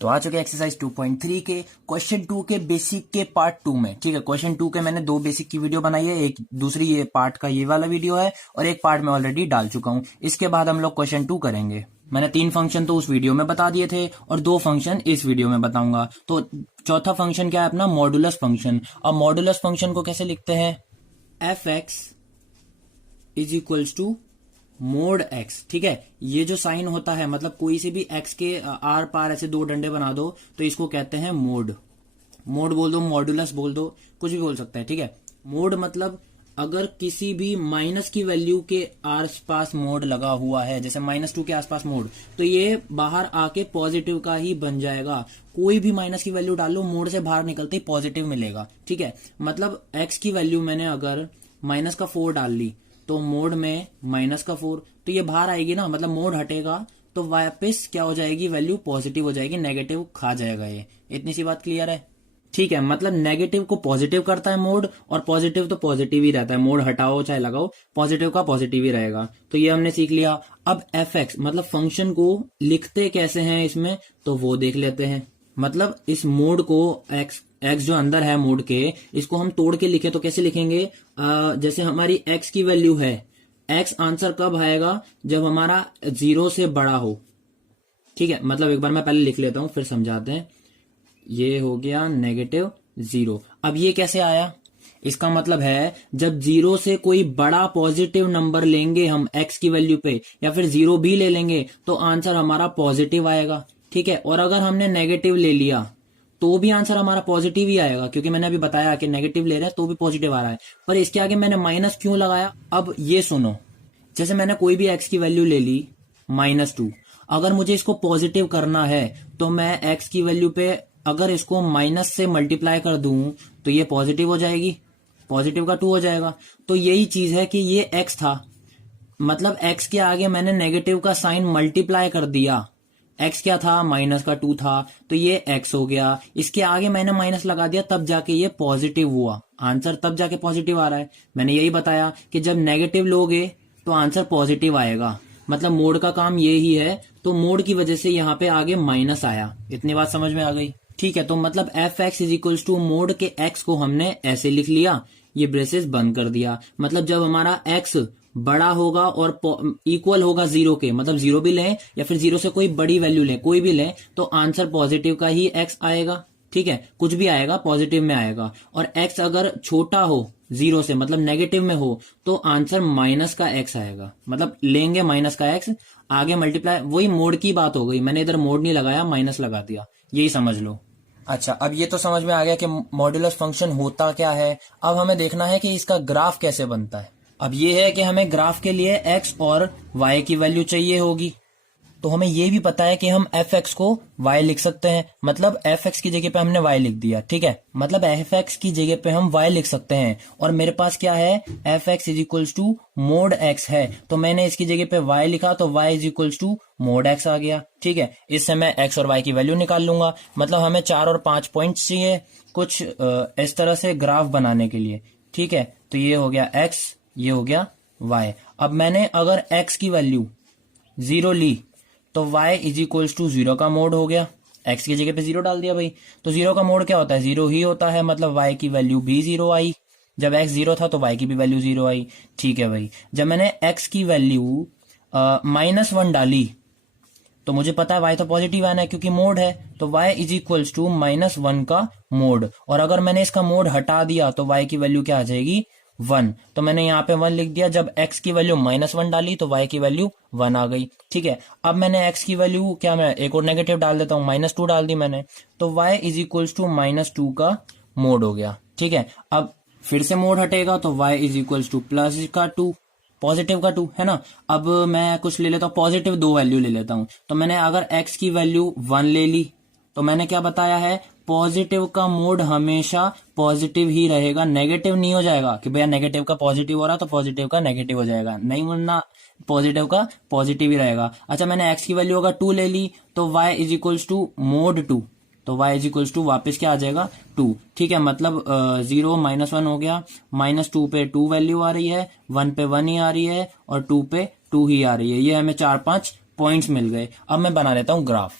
तो आ चुके एक्सरसाइज 2.3 के क्वेश्चन 2 के बेसिक के पार्ट 2 में। ठीक है, क्वेश्चन 2 के मैंने 2 बेसिक की वीडियो बनाई है, एक दूसरी ये पार्ट का ये वाला वीडियो है और एक पार्ट में ऑलरेडी डाल चुका हूं। इसके बाद हम लोग क्वेश्चन 2 करेंगे। मैंने 3 फंक्शन तो उस वीडियो में बता दिए थे और 2 फंक्शन इस वीडियो में बताऊंगा। तो चौथा फंक्शन क्या है अपना, मॉडुलस फंक्शन। अब मॉडुलस फंक्शन को कैसे लिखते हैं, F x is equals to mod X. ठीक है, ये जो साइन होता है मतलब कोई से भी एक्स के आर पार ऐसे 2 डंडे बना दो तो इसको कहते हैं मोड। मोड बोल दो, मॉडुलस बोल दो, कुछ भी बोल सकते हैं। ठीक है, मोड मतलब अगर किसी भी माइनस की वैल्यू के आसपास मोड लगा हुआ है, जैसे -2 के आसपास मोड, तो ये बाहर आके पॉजिटिव का ही बन जाएगा। कोई भी माइनस की वैल्यू डालो, मोड से बाहर निकलते ही पॉजिटिव मिलेगा। ठीक है, मतलब एक्स की वैल्यू मैंने अगर -4 डाल ली तो मोड में -4, तो ये बाहर आएगी ना, मतलब मोड हटेगा तो वापस क्या हो जाएगी, वैल्यू पॉजिटिव हो जाएगी, नेगेटिव खा जाएगा ये। इतनी सी बात क्लियर है। ठीक है, मतलब नेगेटिव को पॉजिटिव करता है मोड, और पॉजिटिव तो पॉजिटिव ही रहता है, मोड हटाओ चाहे लगाओ पॉजिटिव का पॉजिटिव ही रहेगा। तो ये हमने सीख लिया। अब एफ एक्स मतलब फंक्शन को लिखते कैसे हैं इसमें, तो वो देख लेते हैं। मतलब इस मोड को एक्स जो अंदर है मोड के, इसको हम तोड़ के लिखे तो कैसे लिखेंगे, जैसे हमारी एक्स की वैल्यू है, एक्स आंसर कब आएगा, जब हमारा 0 से बड़ा हो। ठीक है, मतलब एक बार मैं पहले लिख लेता हूं फिर समझाते हैं। ये हो गया -0। अब ये कैसे आया, इसका मतलब है जब 0 से कोई बड़ा पॉजिटिव नंबर लेंगे हम एक्स की वैल्यू पे, या फिर 0 भी ले लेंगे तो आंसर हमारा पॉजिटिव आएगा। ठीक है, और अगर हमने नेगेटिव ले लिया तो भी आंसर हमारा पॉजिटिव ही आएगा, क्योंकि मैंने अभी बताया कि नेगेटिव ले रहे हैं तो भी पॉजिटिव आ रहा है। पर इसके आगे मैंने माइनस क्यों लगाया, अब ये सुनो। जैसे मैंने कोई भी एक्स की वैल्यू ले ली -2, अगर मुझे इसको पॉजिटिव करना है तो मैं एक्स की वैल्यू पे अगर इसको माइनस से मल्टीप्लाई कर दूं तो ये पॉजिटिव हो जाएगी, पॉजिटिव का 2 हो जाएगा। तो यही चीज है कि ये एक्स था, मतलब एक्स के आगे मैंने नेगेटिव का साइन मल्टीप्लाई कर दिया। एक्स क्या था, -2 था, तो ये एक्स हो गया। इसके आगे मैंने माइनस लगा दिया, तब जाके ये पॉजिटिव हुआ, आंसर तब जाके पॉजिटिव आ रहा है। मैंने यही बताया कि जब नेगेटिव लोगे तो आंसर पॉजिटिव आएगा, मतलब मोड का काम ये ही है। तो मोड की वजह से यहाँ पे आगे माइनस आया। इतनी बात समझ में आ गई। ठीक है, तो मतलब F x is equals to mod के एक्स को हमने ऐसे लिख लिया, ये ब्रेसेस बंद कर दिया। मतलब जब हमारा एक्स बड़ा होगा और इक्वल होगा 0 के, मतलब 0 भी लें या फिर 0 से कोई बड़ी वैल्यू लें, कोई भी लें, तो आंसर पॉजिटिव का ही एक्स आएगा। ठीक है, कुछ भी आएगा पॉजिटिव में आएगा। और एक्स अगर छोटा हो 0 से, मतलब नेगेटिव में हो, तो आंसर माइनस का एक्स आएगा। मतलब लेंगे माइनस का एक्स, आगे मल्टीप्लाई, वही मोड की बात हो गई। मैंने इधर मोड नहीं लगाया, माइनस लगा दिया, यही समझ लो। अच्छा, अब ये तो समझ में आ गया कि मॉड्यूलस फंक्शन होता क्या है। अब हमें देखना है कि इसका ग्राफ कैसे बनता है। अब ये है कि हमें ग्राफ के लिए x और y की वैल्यू चाहिए होगी, तो हमें ये भी पता है कि हम एफ एक्स को y लिख सकते हैं। मतलब एफ एक्स की जगह पे हमने y लिख दिया। ठीक है, मतलब एफ एक्स की जगह पे हम y लिख सकते हैं। और मेरे पास क्या है, f x is equals to mod x है, तो मैंने इसकी जगह पे y लिखा, तो y is equals to mod X आ गया। ठीक है, इससे मैं x और y की वैल्यू निकाल लूंगा। मतलब हमें 4 और 5 पॉइंट्स चाहिए कुछ इस तरह से ग्राफ बनाने के लिए। ठीक है, तो ये हो गया x, ये हो गया y। अब मैंने अगर x की वैल्यू 0 ली तो y इज इक्वल्स टू 0 का मोड हो गया। x की जगह पे 0 डाल दिया भाई, तो 0 का मोड क्या होता है, 0 ही होता है। मतलब y की वैल्यू भी 0 आई, जब x 0 था तो y की भी वैल्यू 0 आई। ठीक है भाई, जब मैंने x की वैल्यू -1 डाली तो मुझे पता है y तो पॉजिटिव आना है क्योंकि मोड है, तो y इज इक्वल्स टू -1 का मोड। और अगर मैंने इसका मोड हटा दिया तो y की वैल्यू क्या आ जाएगी, 1। तो मैंने यहाँ पे 1 लिख दिया। जब x की वैल्यू -1 डाली तो y की वैल्यू 1 आ गई। ठीक है, अब मैंने x की वैल्यू क्या, मैं एक और नेगेटिव डाल देता हूँ, -2 डाल दी मैंने, तो y इज इक्वल्स टू -2 का मोड हो गया। ठीक है, अब फिर से मोड हटेगा तो y is equals two plus का 2, पॉजिटिव का 2 है ना। अब मैं कुछ ले लेता हूँ, पॉजिटिव 2 वैल्यू ले लेता हूँ। तो मैंने अगर x की वैल्यू 1 ले ली तो मैंने क्या बताया है, पॉजिटिव का मोड हमेशा पॉजिटिव ही रहेगा, नेगेटिव नहीं हो जाएगा कि भैया नेगेटिव का पॉजिटिव हो रहा तो पॉजिटिव का नेगेटिव हो जाएगा, नहीं, वरना पॉजिटिव का पॉजिटिव ही रहेगा। अच्छा, मैंने x की वैल्यू अगर 2 ले ली तो y is equals to mod 2, तो y इज इक्वल्स टू वापिस क्या आ जाएगा, 2। ठीक है, मतलब 0 -1 हो गया, -2 पे 2 वैल्यू आ रही है, 1 पे 1 ही आ रही है, और 2 पे 2 ही आ रही है। ये हमें 4-5 पॉइंट्स मिल गए। अब मैं बना लेता हूं ग्राफ।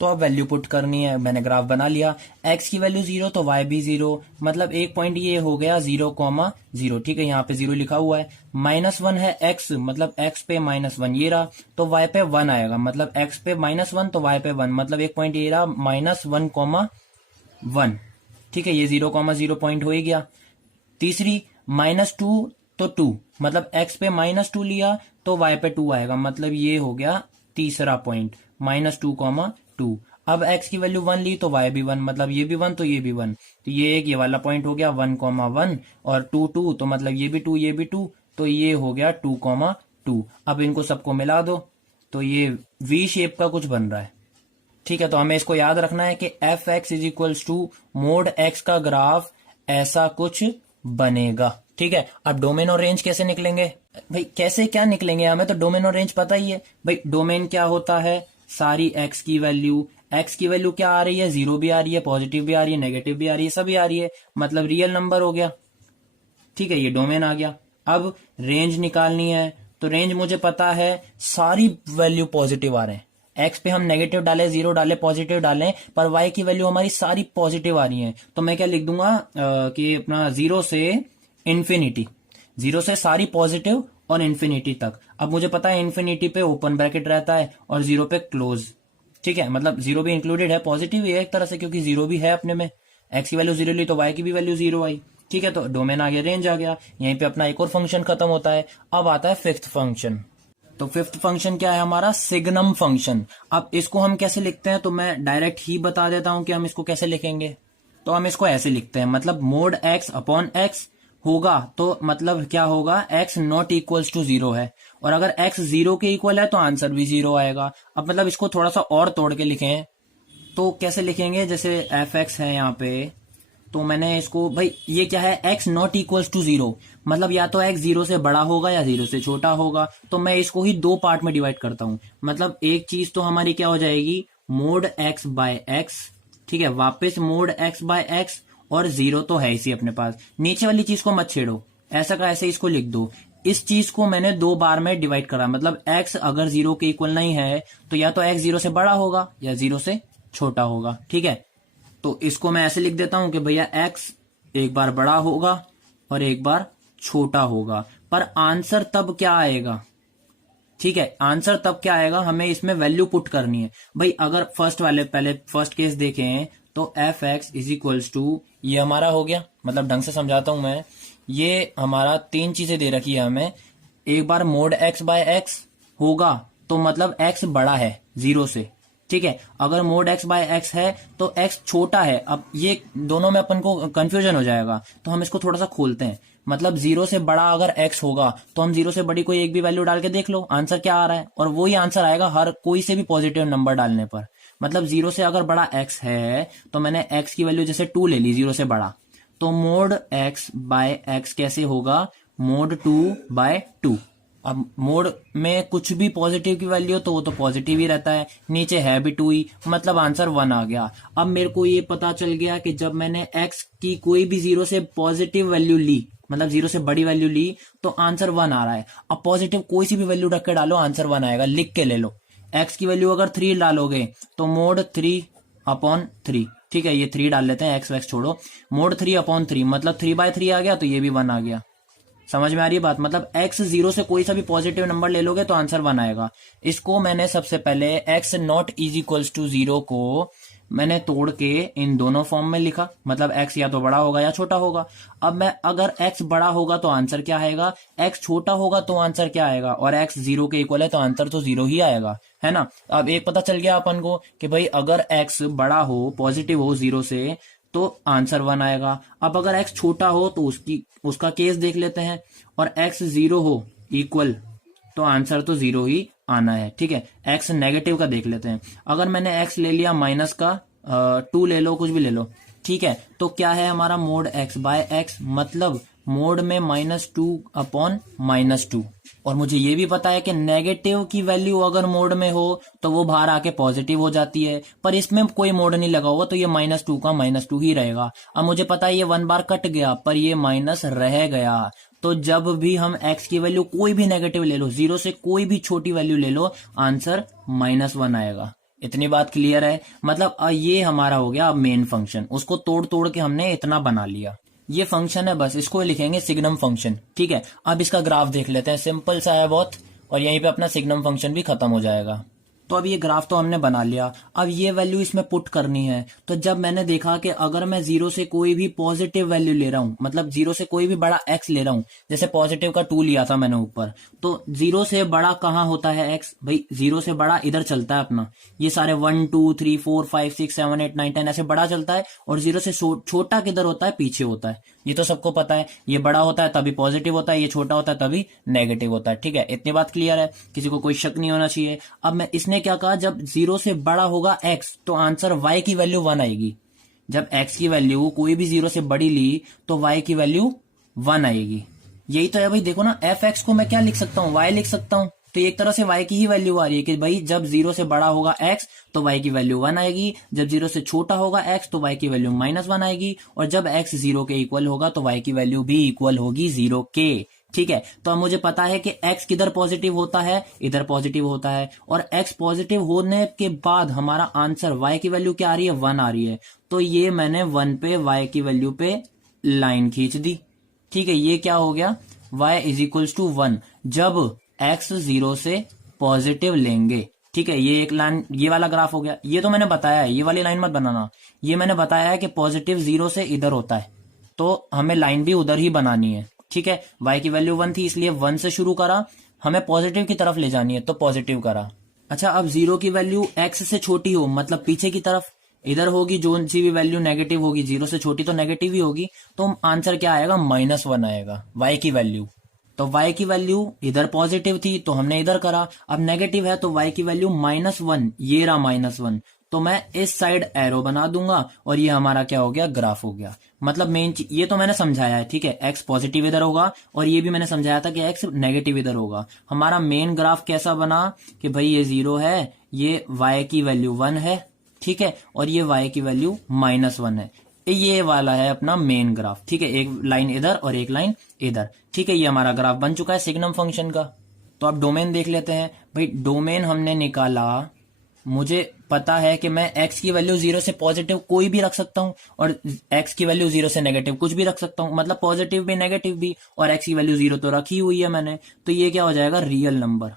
तो अब वैल्यू पुट करनी है, मैंने ग्राफ बना लिया। x की वैल्यू 0 तो y भी 0, मतलब एक पॉइंट ये हो गया 0,0, ठीक है, यहाँ पे 0 लिखा हुआ है। -1 है x, मतलब x पे -1 ये रहा, तो y पे 1 आएगा, मतलब x पे -1 तो y पे 1, मतलब एक पॉइंट ये रहा -1,1, ठीक है, ये 0,0 पॉइंट हो ही गया। तीसरी -2 तो 2, मतलब x पे -2 लिया तो y पे 2 आएगा, मतलब ये हो गया तीसरा पॉइंट -2,2। अब x की वैल्यू 1 ली तो y भी 1, मतलब ये भी 1 तो ये भी 1, तो ये एक ये वाला पॉइंट हो गया 1,1 और 2 2, तो मतलब ये भी 2 ये भी 2, तो ये हो गया 2,2। अब इनको सबको मिला दो तो ये V शेप का कुछ बन रहा है, ठीक है। तो हमें इसको याद रखना है कि f x is equals to mod x का ग्राफ ऐसा कुछ बनेगा, ठीक है। अब डोमेन और रेंज कैसे निकलेंगे भाई, कैसे क्या निकलेंगे, हमें तो डोमेन और रेंज पता ही है भाई। डोमेन क्या होता है, सारी एक्स की वैल्यू क्या आ रही है, 0 भी आ रही है, पॉजिटिव भी आ रही है, नेगेटिव भी आ रही है, सभी आ रही है, मतलब रियल नंबर हो गया, ठीक है, ये डोमेन आ गया। अब रेंज निकालनी है, तो रेंज मुझे पता है सारी वैल्यू पॉजिटिव आ रहे हैं, एक्स पे हम नेगेटिव डालें, 0 डालें, पॉजिटिव डालें, पर वाई की वैल्यू हमारी सारी पॉजिटिव आ रही है, तो मैं क्या लिख दूंगा कि अपना 0 से इन्फिनिटी, 0 से सारी पॉजिटिव और इन्फिनिटी तक। अब मुझे पता है इन्फिनिटी पे ओपन ब्रैकेट रहता है और 0 पे क्लोज, ठीक है, मतलब 0 भी इंक्लूडेड है, पॉजिटिव है एक तरह से, क्योंकि 0 भी है अपने में, एक्स की वैल्यू 0 ली तो वाई की भी वैल्यू 0 आई, ठीक है। तो डोमेन आ गया, रेंज आ गया, यहीं पे अपना एक और फंक्शन खत्म होता है। अब आता है फिफ्थ फंक्शन। तो फिफ्थ फंक्शन क्या है हमारा, सिग्नम फंक्शन। अब इसको हम कैसे लिखते हैं, तो मैं डायरेक्ट ही बता देता हूं कि हम इसको कैसे लिखेंगे। तो हम इसको ऐसे लिखते हैं, मतलब मोड एक्स अपॉन एक्स होगा, तो मतलब क्या होगा, एक्स नॉट इक्वल्स टू 0 है, और अगर एक्स 0 के इक्वल है तो आंसर भी 0 आएगा। अब मतलब इसको थोड़ा सा और तोड़ के लिखें तो कैसे लिखेंगे, जैसे एफ एक्स है यहाँ पे, तो मैंने इसको भाई ये क्या है, x नॉट इक्वल्स टू 0, मतलब या तो x 0 से बड़ा होगा या 0 से छोटा होगा, तो मैं इसको ही दो पार्ट में डिवाइड करता हूं। मतलब एक चीज तो हमारी क्या हो जाएगी, मोड x बाय x, ठीक है, वापस मोड x बाय x, और 0 तो है इसी अपने पास, नीचे वाली चीज को मत छेड़ो, ऐसा का ऐसे इसको लिख दो। इस चीज को मैंने दो बार में डिवाइड करा, मतलब x अगर 0 के इक्वल नहीं है तो या तो x 0 से बड़ा होगा या 0 से छोटा होगा, ठीक है। तो इसको मैं ऐसे लिख देता हूं कि भैया x एक बार बड़ा होगा और एक बार छोटा होगा, पर आंसर तब क्या आएगा, ठीक है, आंसर तब क्या आएगा, हमें इसमें वैल्यू पुट करनी है भाई। अगर पहले फर्स्ट केस देखें तो f x is equals to, ये हमारा हो गया, मतलब ढंग से समझाता हूं मैं, ये हमारा तीन चीजें दे रखी है हमें। एक बार मोड एक्स बाय एक्स होगा तो मतलब एक्स बड़ा है 0 से, ठीक है। अगर मोड एक्स बाय एक्स है तो एक्स छोटा है। अब ये दोनों में अपन को कंफ्यूजन हो जाएगा, तो हम इसको थोड़ा सा खोलते हैं। मतलब 0 से बड़ा अगर एक्स होगा तो हम 0 से बड़ी कोई एक भी वैल्यू डाल के देख लो आंसर क्या आ रहा है, और वही आंसर आएगा हर कोई से भी पॉजिटिव नंबर डालने पर। मतलब 0 से अगर बड़ा एक्स है तो मैंने एक्स की वैल्यू जैसे 2 ले ली 0 से बड़ा, तो मोड एक्स बाय एक्स कैसे होगा, मोड 2 बाय 2। अब मोड में कुछ भी पॉजिटिव की वैल्यू तो वो तो पॉजिटिव ही रहता है, नीचे है भी 2 ही, मतलब आंसर 1 आ गया। अब मेरे को ये पता चल गया कि जब मैंने x की कोई भी 0 से पॉजिटिव वैल्यू ली, मतलब 0 से बड़ी वैल्यू ली, तो आंसर 1 आ रहा है। अब पॉजिटिव कोई सी भी वैल्यू रख के डालो आंसर 1 आएगा, लिख के ले लो। x की वैल्यू अगर 3 डालोगे तो मोड 3 अपॉन 3, ठीक है, ये 3 डाल लेते हैं, x छोड़ो, मोड 3 अपॉन 3, मतलब 3/3 आ गया, तो ये भी 1 आ गया। समझ में आ रही है बात, मतलब x 0 से कोई सा भी पॉजिटिव नंबर ले लोगे तो आंसर 1 आएगा। इसको मैंने सबसे पहले x not is equals to 0 को मैंने तोड़ के इन दोनों फॉर्म में लिखा, मतलब x या तो बड़ा होगा या छोटा होगा। अब मैं अगर x बड़ा होगा तो आंसर क्या आएगा, x छोटा होगा तो आंसर क्या आएगा, और x 0 के इक्वल है तो आंसर तो 0 ही आएगा, है ना। अब एक पता चल गया अपन को कि भाई अगर x बड़ा हो, पॉजिटिव हो 0 से, तो आंसर 1 आएगा। अब अगर x छोटा हो तो उसका केस देख लेते हैं, और x 0 हो इक्वल तो आंसर तो 0 ही आना है, ठीक है। x नेगेटिव का देख लेते हैं, अगर मैंने x ले लिया माइनस का 2 ले लो, कुछ भी ले लो, ठीक है, तो क्या है हमारा मोड x बाय x, मतलब मोड में -2 अपॉन -2। और मुझे ये भी पता है कि नेगेटिव की वैल्यू अगर मोड में हो तो वो बाहर आके पॉजिटिव हो जाती है, पर इसमें कोई मोड नहीं लगा हुआ तो ये -2 का -2 ही रहेगा। अब मुझे पता है ये 1 बार कट गया पर ये माइनस रह गया, तो जब भी हम x की वैल्यू कोई भी नेगेटिव ले लो, 0 से कोई भी छोटी वैल्यू ले लो, आंसर -1 आएगा। इतनी बात क्लियर है। मतलब ये हमारा हो गया अब मेन फंक्शन, उसको तोड़ तोड़ के हमने इतना बना लिया। ये फंक्शन है, बस इसको लिखेंगे सिग्नम फंक्शन। ठीक है, अब इसका ग्राफ देख लेते हैं, सिंपल सा है बहुत, और यहीं पे अपना सिग्नम फंक्शन भी खत्म हो जाएगा। तो अब ये ग्राफ तो हमने बना लिया, अब ये वैल्यू इसमें पुट करनी है। तो जब मैंने देखा कि अगर मैं जीरो से कोई भी पॉजिटिव वैल्यू ले रहा हूं, मतलब जीरो से कोई भी बड़ा एक्स ले रहा हूं, जैसे पॉजिटिव का 2 लिया था मैंने ऊपर, तो जीरो से बड़ा कहाँ होता है एक्स? भाई जीरो से बड़ा इधर चलता है अपना, ये सारे 1 2 3 4 5 6 7 8 9 10 ऐसे बड़ा चलता है, और जीरो से छोटा किधर होता है? पीछे होता है। ये तो सबको पता है, ये बड़ा होता है तभी पॉजिटिव होता है, ये छोटा होता है तभी नेगेटिव होता है। ठीक है, इतनी बात क्लियर है, किसी को कोई शक नहीं होना चाहिए। अब मैं इसने क्या कहा, जब जीरो से बड़ा होगा एक्स तो आंसर वाई की वैल्यू 1 आएगी। जब एक्स की वैल्यू कोई भी जीरो से बड़ी ली तो वाई की वैल्यू 1 आएगी। यही तो है भाई, देखो ना, एफ एक्स को मैं क्या लिख सकता हूँ? वाई लिख सकता हूँ। तो एक तरह से y की ही वैल्यू आ रही है कि भाई जब जीरो से बड़ा होगा x तो y की वैल्यू 1 आएगी, जब जीरो से छोटा होगा x तो y की वैल्यू -1 आएगी, और जब x 0 के इक्वल होगा तो y की वैल्यू भी इक्वल होगी 0 के। ठीक है, तो अब मुझे पता है कि x किधर पॉजिटिव होता है? इधर पॉजिटिव होता है, और x पॉजिटिव होने के बाद हमारा आंसर y की वैल्यू क्या आ रही है? 1 आ रही है। तो ये मैंने 1 पे y की वैल्यू पे लाइन खींच दी। ठीक है, ये क्या हो गया? y इज इक्वल्स टू 1 जब x 0 से पॉजिटिव लेंगे। ठीक है, ये एक लाइन, ये वाला ग्राफ हो गया। ये तो मैंने बताया है, ये वाली लाइन मत बनाना, ये मैंने बताया है कि पॉजिटिव 0 से इधर होता है, तो हमें लाइन भी उधर ही बनानी है। ठीक है, y की वैल्यू 1 थी इसलिए 1 से शुरू करा, हमें पॉजिटिव की तरफ ले जानी है तो पॉजिटिव करा। अच्छा, अब 0 की वैल्यू x से छोटी हो, मतलब पीछे की तरफ इधर होगी, जो सी भी वैल्यू नेगेटिव होगी, 0 से छोटी तो नेगेटिव ही होगी, तो आंसर क्या आएगा? -1 आएगा y की वैल्यू। तो y की वैल्यू इधर पॉजिटिव थी तो हमने इधर करा, अब नेगेटिव है तो y की वैल्यू -1, ये रहा -1, तो मैं इस साइड एरो बना दूंगा, और ये हमारा क्या हो गया? ग्राफ हो गया। मतलब मेन ये तो मैंने समझाया है। ठीक है, x पॉजिटिव इधर होगा, और ये भी मैंने समझाया था कि x नेगेटिव इधर होगा। हमारा मेन ग्राफ कैसा बना कि भाई ये 0 है, ये y की वैल्यू 1 है, ठीक है, और ये y की वैल्यू -1 है। ये वाला है अपना मेन ग्राफ। ठीक है, एक लाइन इधर और एक लाइन इधर। ठीक है, ये हमारा ग्राफ बन चुका है सिग्नम फंक्शन का। तो अब डोमेन देख लेते हैं। भाई डोमेन हमने निकाला, मुझे पता है कि मैं x की वैल्यू 0 से पॉजिटिव कोई भी रख सकता हूं, और x की वैल्यू 0 से नेगेटिव कुछ भी रख सकता हूं, मतलब पॉजिटिव भी नेगेटिव भी, और x की वैल्यू 0 तो रखी हुई है मैंने, तो ये क्या हो जाएगा? Real number.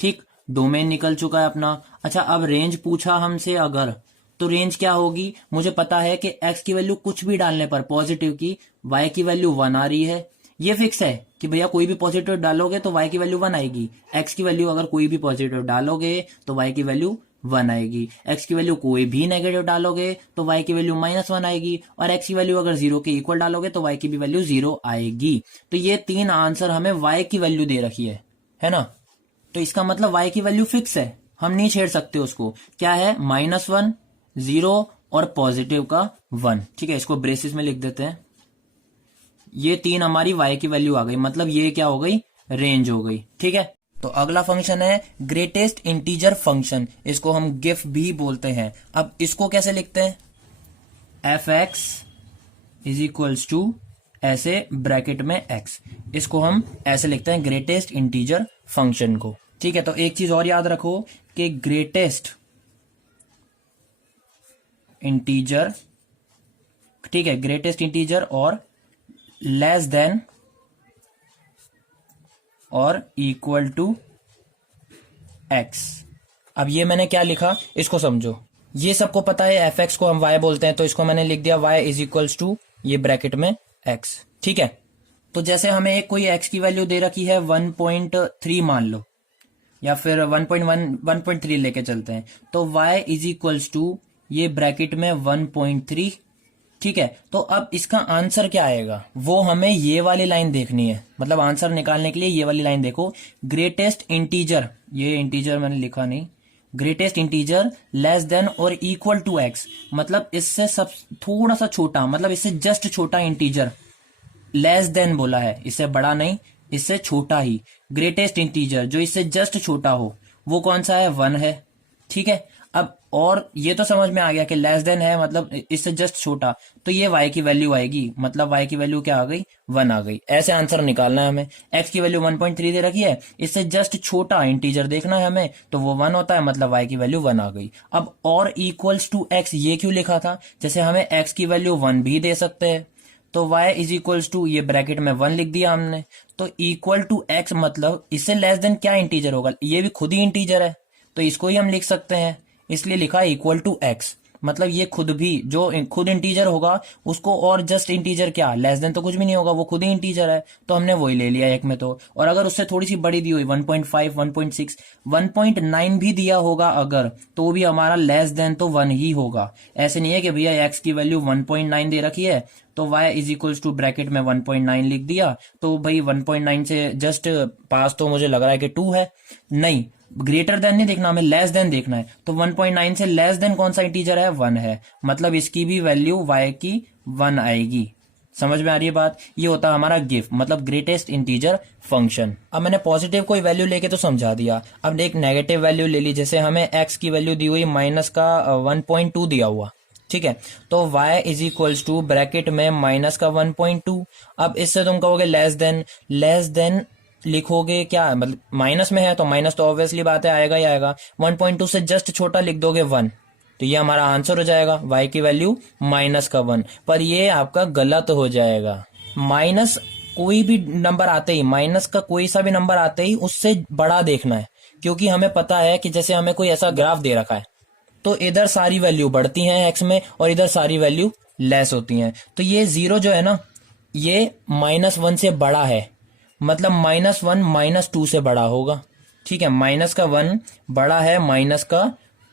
ठीक, डोमेन निकल चुका है अपना। अच्छा, अब रेंज पूछा हमसे अगर, तो रेंज क्या होगी? मुझे पता है कि x की वैल्यू कुछ भी डालने पर पॉजिटिव की, y की वैल्यू 1 आ रही है। ये फिक्स है कि भैया कोई भी पॉजिटिव डालोगे तो y की वैल्यू 1 आएगी। x की वैल्यू अगर कोई भी पॉजिटिव डालोगे तो y की वैल्यू 1 आएगी। x की वैल्यू कोई भी नेगेटिव डालोगे तो y की वैल्यू -1 आएगी, और x की वैल्यू अगर 0 के इक्वल डालोगे तो y की भी वैल्यू 0 आएगी। तो ये 3 आंसर हमें y की वैल्यू दे रखी है ना? तो इसका मतलब y की वैल्यू फिक्स है, हम नहीं छेड़ सकते उसको। क्या है? -1, 0 और पॉजिटिव का 1। ठीक है, इसको ब्रेसिस में लिख देते हैं। ये 3 हमारी y की वैल्यू आ गई, मतलब ये क्या हो गई? रेंज हो गई। ठीक है, तो अगला फंक्शन है ग्रेटेस्ट इंटीजर फंक्शन, इसको हम गिफ भी बोलते हैं। अब इसको कैसे लिखते हैं? F x is equals to ऐसे ब्रैकेट में x, इसको हम ऐसे लिखते हैं ग्रेटेस्ट इंटीजर फंक्शन को। ठीक है, तो एक चीज और याद रखो कि ग्रेटेस्ट इंटीजर, ठीक है, ग्रेटेस्ट इंटीजर और लेस देन और इक्वल टू x। अब ये मैंने क्या लिखा इसको समझो। ये सबको पता है एफ एक्स को हम y बोलते हैं, तो इसको मैंने लिख दिया y इज इक्वल्स टू ये ब्रैकेट में x। ठीक है, तो जैसे हमें एक कोई x की वैल्यू दे रखी है 1.3 मान लो, या फिर 1.1 1.3 लेके चलते हैं, तो y इज इक्वल्स टू ये ब्रैकेट में 1.3। ठीक है, तो अब इसका आंसर क्या आएगा वो हमें ये वाली लाइन देखनी है। मतलब आंसर निकालने के लिए ये वाली लाइन देखो, ग्रेटेस्ट इंटीजर, ये इंटीजर मैंने लिखा नहीं, ग्रेटेस्ट इंटीजर लेस देन और इक्वल टू x, मतलब इससे सब थोड़ा सा छोटा, मतलब इससे जस्ट छोटा इंटीजर, लेस देन बोला है, इससे बड़ा नहीं, इससे छोटा ही। ग्रेटेस्ट इंटीजर जो इससे जस्ट छोटा हो वो कौन सा है? 1 है। ठीक है, अब और ये तो समझ में आ गया कि लेस देन है मतलब इससे जस्ट छोटा, तो ये y की वैल्यू आएगी, मतलब y की वैल्यू क्या आ गई, 1 आ गई। ऐसे आंसर निकालना है हमें। x की वैल्यू 1.3 दे रखी है, इससे जस्ट छोटा इंटीजर देखना है हमें, तो वो 1 होता है, मतलब y की वैल्यू 1 आ गई। अब और इक्वल्स टू x ये क्यों लिखा था, जैसे हमें x की वैल्यू 1 भी दे सकते हैं, तो y इज इक्वल्स टू, ये ब्रैकेट में 1 लिख दिया हमने, तो इक्वल टू x मतलब इससे लेस देन क्या इंटीजर होगा, ये भी खुद ही इंटीजर है, तो इसको ही हम लिख सकते हैं, इसलिए लिखा इक्वल टू x। मतलब ये खुद भी जो खुद इंटीजर होगा उसको, और जस्ट इंटीजर क्या, लेस देन तो कुछ भी नहीं होगा, वो खुद ही इंटीजर है, तो हमने वही ले लिया एक में तो। और अगर उससे थोड़ी सी बड़ी दी हुई 1.5, 1.6, 1.9 भी दिया होगा अगर, तो भी हमारा लेस देन तो 1 ही होगा। ऐसे नहीं है कि भैया x की वैल्यू 1.9 दे रखी है तो y is equals to bracket में 1.9 लिख दिया, तो भाई 1.9 से जस्ट पास तो मुझे लग रहा है कि 2 है, नहीं, ग्रेटर देन नहीं देखना हमें, लेस देन देखना है, तो 1.9 से लेस देन कौन सा इंटीजर है, 1 है, मतलब इसकी भी वैल्यू y की 1 आएगी। समझ में आ रही है बात, ये होता है हमारा गिव, मतलब ग्रेटेस्ट इंटीजर फंक्शन। अब मैंने पॉजिटिव कोई वैल्यू लेके तो समझा दिया, अब एक नेगेटिव वैल्यू ले ली, जैसे हमें x की वैल्यू दी हुई माइनस का 1.2 दिया हुआ, ठीक है, तो y is equals to bracket में माइनस का 1.2। अब इससे तुम कहोगे लेस देन लिखोगे क्या, मतलब माइनस में है तो माइनस तो ऑब्वियसली बात है आएगा ही आएगा, 1.2 से जस्ट छोटा लिख दोगे 1, तो ये हमारा आंसर हो जाएगा, y की वैल्यू माइनस का 1। पर ये आपका गलत हो जाएगा, माइनस कोई भी नंबर आते ही, माइनस का कोई सा भी नंबर आते ही उससे बड़ा देखना है, क्योंकि हमें पता है कि जैसे हमें कोई ऐसा ग्राफ दे रखा है तो इधर सारी वैल्यू बढ़ती हैं x में और इधर सारी वैल्यू लेस होती हैं, तो ये 0 जो है ना ये -1 से बड़ा है, मतलब -1 -2 से बड़ा होगा, ठीक है, माइनस का 1 बड़ा है माइनस का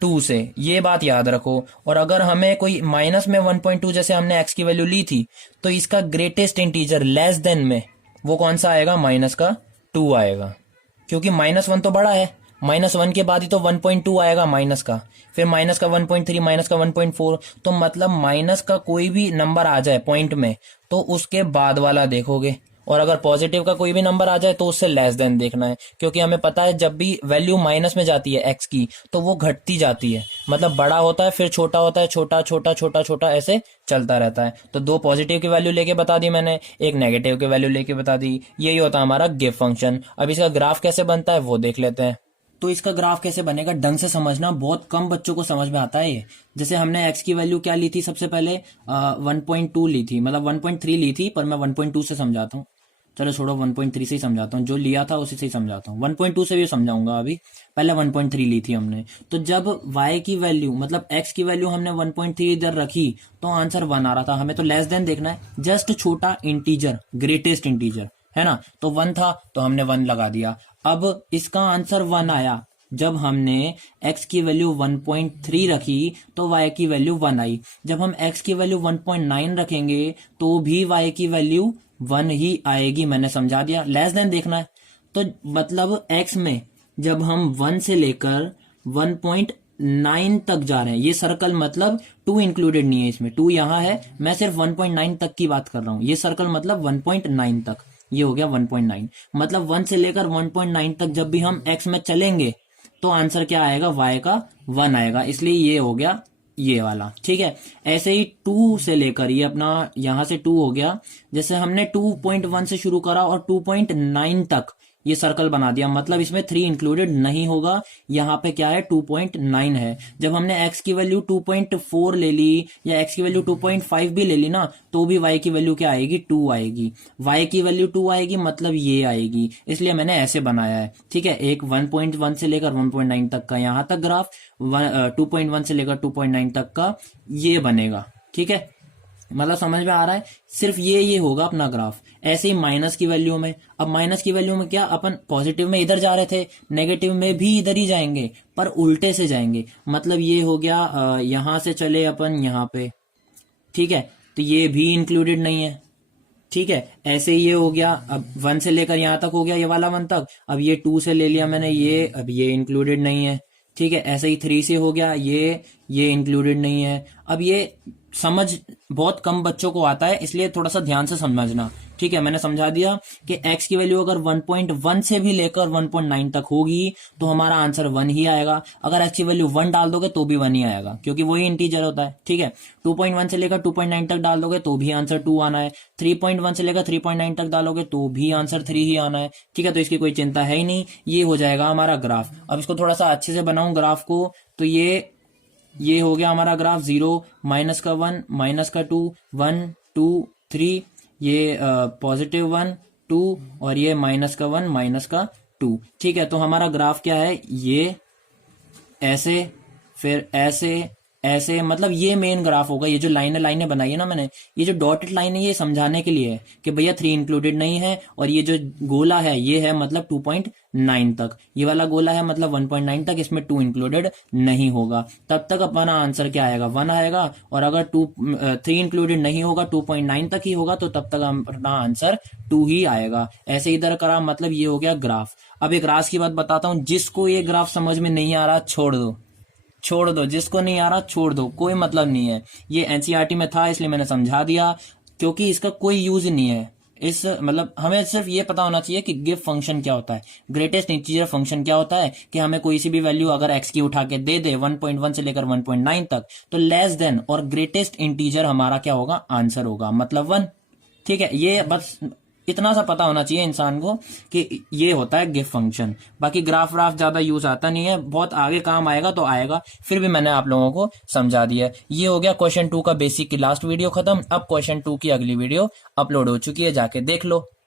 2 से, ये बात याद रखो। और अगर हमें कोई माइनस में 1.2 जैसे हमने x की वैल्यू ली थी, तो इसका ग्रेटेस्ट इंटीजर लेस देन में वो कौन सा आएगा, माइनस का 2 आएगा, क्योंकि -1 तो बड़ा है, -1 के बाद ही तो 1.2 आएगा माइनस का, फिर माइनस का 1.3, माइनस का 1.4, तो मतलब माइनस का कोई भी नंबर आ जाए पॉइंट में तो उसके बाद वाला देखोगे, और अगर पॉजिटिव का कोई भी नंबर आ जाए तो उससे लेस देन देखना है, क्योंकि हमें पता है जब भी वैल्यू माइनस में जाती है x की तो वो घटती जाती है, मतलब बड़ा होता है फिर छोटा होता है, छोटा छोटा छोटा छोटा ऐसे चलता रहता है। तो 2 पॉजिटिव की वैल्यू लेके बता दी मैंने, एक नेगेटिव की वैल्यू लेके बता दी, यही होता है हमारा गिव फंक्शन। अब इसका ग्राफ कैसे बनता है वो देख लेते हैं। तो इसका ग्राफ कैसे बनेगा ढंग से समझना, बहुत कम बच्चों को समझ में आता है ये। जैसे हमने x की वैल्यू क्या ली थी सबसे पहले, 1.2 ली थी, मतलब 1.3 ली थी, पर मैं 1.2 से समझाता हूँ, चलो छोड़ो 1.3 से ही समझाता हूँ, जो लिया था उसी से ही समझाता हूँ, 1.2 से भी समझाऊंगा अभी, पहले 1.3 ली थी हमने। तो जब y की वैल्यू मतलब x की वैल्यू हमने 1.3 इधर रखी तो आंसर 1 आ रहा था, हमें तो लेस देन देखना है, जस्ट छोटा इंटीजर, ग्रेटेस्ट इंटीजर है ना, तो 1 था तो हमने 1 लगा दिया। अब इसका आंसर 1 आया जब हमने x की वैल्यू 1.3 रखी तो y की वैल्यू 1 आई। जब हम x की वैल्यू 1.9 रखेंगे तो भी y की वैल्यू 1 ही आएगी, मैंने समझा दिया, लेस देन देखना है। तो मतलब x में जब हम 1 से लेकर 1.9 तक जा रहे हैं, ये सर्कल मतलब 2 इंक्लूडेड नहीं है इसमें, 2 यहाँ है, मैं सिर्फ 1.9 तक की बात कर रहा हूँ, ये सर्कल मतलब 1.9 तक, ये हो गया 1.9, मतलब 1 से लेकर 1.9 तक जब भी हम x में चलेंगे तो आंसर क्या आएगा, y का 1 आएगा, इसलिए ये हो गया ये वाला, ठीक है। ऐसे ही 2 से लेकर ये अपना यहां से 2 हो गया, जैसे हमने 2.1 से शुरू करा और 2.9 तक ये सर्कल बना दिया, मतलब इसमें 3 इंक्लूडेड नहीं होगा, यहाँ पे क्या है 2.9 है। जब हमने x की वैल्यू 2.4 ले ली या x की वैल्यू 2.5 भी ले ली ना, तो भी y की वैल्यू क्या आएगी, 2 आएगी, y की वैल्यू 2 आएगी, मतलब ये आएगी, इसलिए मैंने ऐसे बनाया है, ठीक है। एक 1.1 से लेकर 1.9 तक का यहाँ तक ग्राफ, 2.1 से लेकर 2.9 तक का ये बनेगा, ठीक है, मतलब समझ में आ रहा है, सिर्फ ये होगा अपना ग्राफ। ऐसे ही माइनस की वैल्यू में, अब माइनस की वैल्यू में क्या, अपन पॉजिटिव में इधर जा रहे थे, नेगेटिव में भी इधर ही जाएंगे पर उल्टे से जाएंगे, मतलब ये हो गया यहां से चले अपन यहाँ पे, ठीक है, तो ये भी इंक्लूडेड नहीं है, ठीक है। ऐसे ही ये हो गया, अब 1 से लेकर यहां तक हो गया ये वाला 1 तक, अब ये 2 से ले लिया मैंने ये, अब ये इंक्लूडेड नहीं है, ठीक है। ऐसे ही 3 से हो गया ये इंक्लूडेड नहीं है। अब ये समझ बहुत कम बच्चों को आता है, इसलिए थोड़ा सा ध्यान से समझना। ठीक है, मैंने समझा दिया कि x की वैल्यू अगर 1.1 से भी लेकर 1.9 तक होगी तो हमारा आंसर 1 ही आएगा। अगर x की वैल्यू 1 डाल दोगे तो भी 1 ही आएगा, क्योंकि वही इंटीजर होता है। ठीक है, 2.1 से लेकर 2.9 तक डाल दोगे तो भी आंसर 2 आना है। 3.1 से लेकर 3.9 तक डालोगे तो भी आंसर 3 ही आना है। ठीक है, तो इसकी कोई चिंता है ही नहीं। ये हो जाएगा हमारा ग्राफ। अब इसको थोड़ा सा अच्छे से बनाऊं ग्राफ को, तो ये हो गया हमारा ग्राफ। 0 माइनस का 1 माइनस का 2 1 2 3, ये +1 2 और ये माइनस का 1 माइनस का 2। ठीक है, तो हमारा ग्राफ क्या है, ये ऐसे, फिर ऐसे ऐसे, मतलब ये मेन ग्राफ होगा। ये जो लाइनें बनाई है ना मैंने, ये जो डॉटेड लाइन है ये समझाने के लिए है कि भैया 3 इंक्लूडेड नहीं है, और ये जो गोला है ये है मतलब 2.9 तक, ये वाला गोला है मतलब 1.9 तक, इसमें 2 इंक्लूडेड नहीं होगा। तब तक अपना आंसर क्या आएगा, 1 आएगा। और अगर 3 इंक्लूडेड नहीं होगा, 2.9 तक ही होगा, तो तब तक अपना आंसर 2 ही आएगा। ऐसे इधर करा, मतलब ये हो गया ग्राफ। अब एक राज की बात बताता हूं, जिसको ये ग्राफ समझ में नहीं आ रहा छोड़ दो, जिसको नहीं आ रहा छोड़ दो, कोई मतलब नहीं है। ये एनसीईआरटी में था इसलिए मैंने समझा दिया, क्योंकि इसका कोई यूज नहीं है। इस मतलब हमें सिर्फ ये पता होना चाहिए कि गिव फंक्शन क्या होता है, ग्रेटेस्ट इंटीजर फंक्शन क्या होता है, कि हमें कोई सी भी वैल्यू अगर एक्स की उठा के दे दे 1.1 से लेकर 1.9 तक, तो लेस देन और ग्रेटेस्ट इंटीजर हमारा क्या होगा, आंसर होगा, मतलब 1। ठीक है, ये बस इतना सा पता होना चाहिए इंसान को कि ये होता है गिव फंक्शन। बाकी ग्राफ व्राफ ज्यादा यूज आता नहीं है, बहुत आगे काम आएगा तो आएगा, फिर भी मैंने आप लोगों को समझा दिया। ये हो गया क्वेश्चन 2 का बेसिक की लास्ट वीडियो खत्म। अब क्वेश्चन 2 की अगली वीडियो अपलोड हो चुकी है, जाके देख लो।